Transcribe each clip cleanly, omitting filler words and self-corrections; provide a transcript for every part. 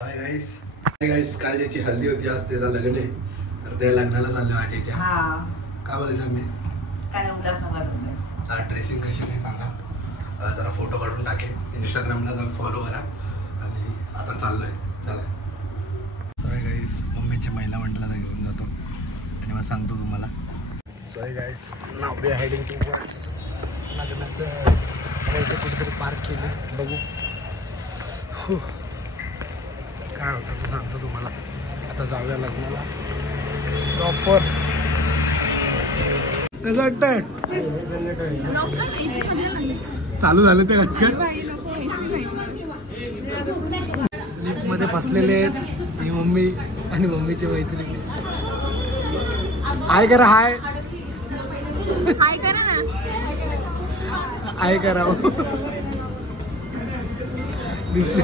Hi guys काल ज्याची हल्दी होती आज त्याचा लग्न आहे तर त्या लग्नाला चाललो आजीच्या. काय बोलायचं मी ड्रेसिंग कशी ते सांगा जरा फोटो काढून टाकेन इंस्टाग्रामला जाऊन फॉलो करा आणि आता चाललोय चला. सॉरी गाईस मम्मीच्या महिला मंडळाला घेऊन जातो आणि मग सांगतो तुम्हाला. सॉरी गाईस नाव बी हायडिंग टुवर्ड्स लग्नाचं कुठेतरी पार्क केली बघू काय होतं ते सांगतो तुम्हाला. आता जाऊया लग्नाला प्रॉपर. कसं वाटतंय चालू झालं ते आजकाल लिफ्ट मध्ये फसलेले आहेत ही मम्मी आणि मम्मीची मैत्रिणी. हाय करा हाय हाय करा ना हाय करा दिसले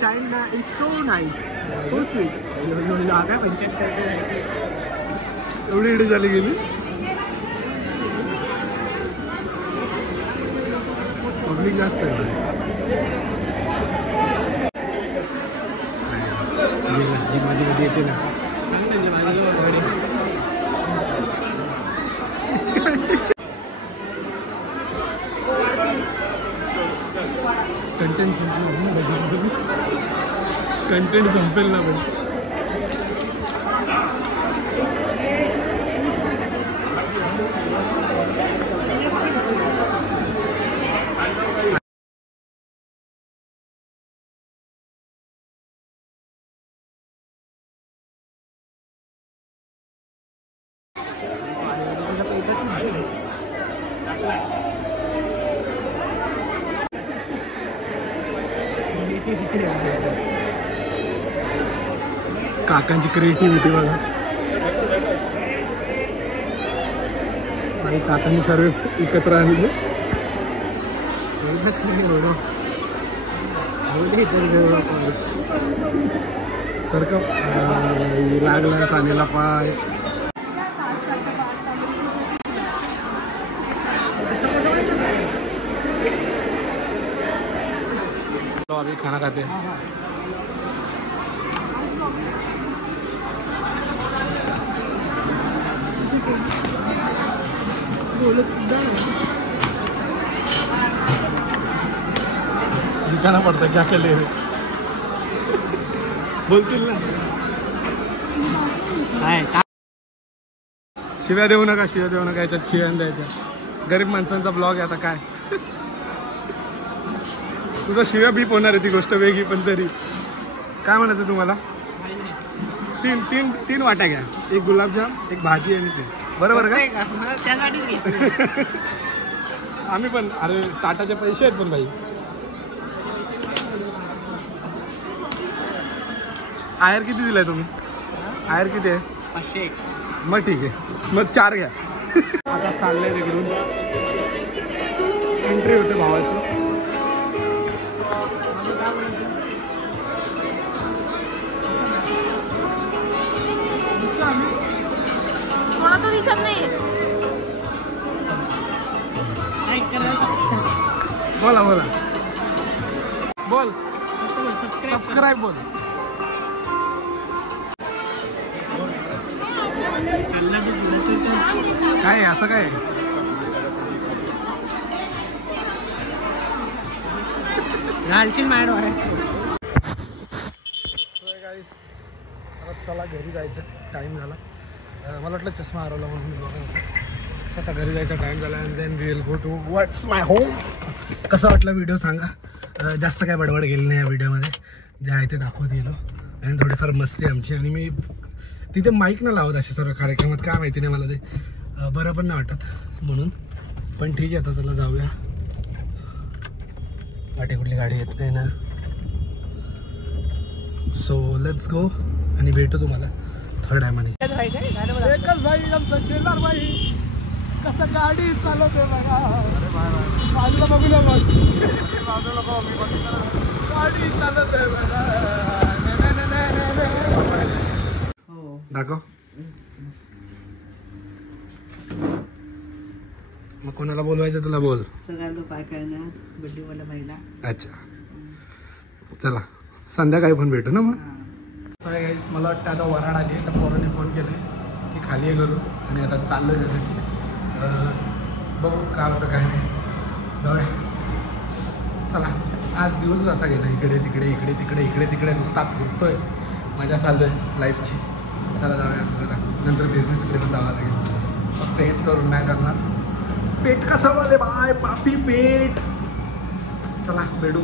China is so nice, so sweet. काय पंचायत करते एवढी इडी झाली गेली. पब्लिक जास्त आहे माझी कधी येते ना सांग कंटेंट संपेल ना पण. काकांची क्रिएटिव्हिटी बघा आणि काकांनी सर्व एकत्र आणले. सारखं लागला सानेला पाय. तो अभी खाना खाते हैं. दिखाना पड़ता क्या कर ले बोलतील ना. शिव्या देऊ नका याच्यात शिव्या द्यायच्या. गरीब माणसांचा ब्लॉग आहे आता काय. तुझा शिव्या बीप होणार आहे ती गोष्ट वेगळी पण तरी काय म्हणायचं तुम्हाला. तीन वाट्या घ्या एक गुलाबजाम एक भाजी आणि ते बरोबर का. आम्ही पण अरे टाटाचे पैसे आहेत पण भाई. आयर किती दिलाय तुम्ही. आयर किती आहे 500. मग ठीक आहे मग 4 घ्या. आता चाललंय तिकडून एंट्री होते भावाची. कोणा तो दिसत नाही. बोला बोल सबस्क्राईब बोल. काय असं काय घालशील मॅडम आहे. चला घरी जायचं टाईम झाला. मला वाटलं चष्मा हरवला म्हणून मी बघा स्वतः घरी जायचा टाईम झाला. And then we will go to what's my home. कसा वाटला व्हिडिओ सांगा. जास्त काय बडबड केली नाही या व्हिडिओमध्ये. जे आहे ते दाखवत गेलो आणि थोडीफार मस्ती आमची. आणि मी तिथे माईक न लावत असे सर्व कार्यक्रमात काय माहिती नाही मला ते बरं पण नाही वाटत म्हणून. पण ठीक आहे आता चला जाऊया. वाटे कुठली गाडी येत नाही ना. सो लेट्स गो आणि भेटू तुम्हाला थर्ड टायमाने. एकच भाई आमचा शेलार भाई कसं गाडी चालवते बघा. बाजूला बघू ना बाजूला दाखव. मग कोणाला बोलवायचं तुला बोल. सगळ्यांना काय काय ना बड्डे वाला महिला. अच्छा चला संध्याकाळी पण भेटू ना मग. सॉरी गाईस, मला वाटतं आता वराड आली आहे तर पोराने फोन केलं की खाली आहे करू आणि आता चाललो त्यासाठी. बघू काय होतं काय नाही, जाऊया. चला आज दिवसच असा गेला, इकडे तिकडे इकडे तिकडे इकडे तिकडे नुसता फिरतोय, मजा चालू आहे लाईफची. चला जाऊया आता जरा, नंतर बिझनेसकडे पण जावं लागेल. फक्त हेच करून नाही चालणार. पेट कसं वाले बाय पापी पेट. चला भेटू.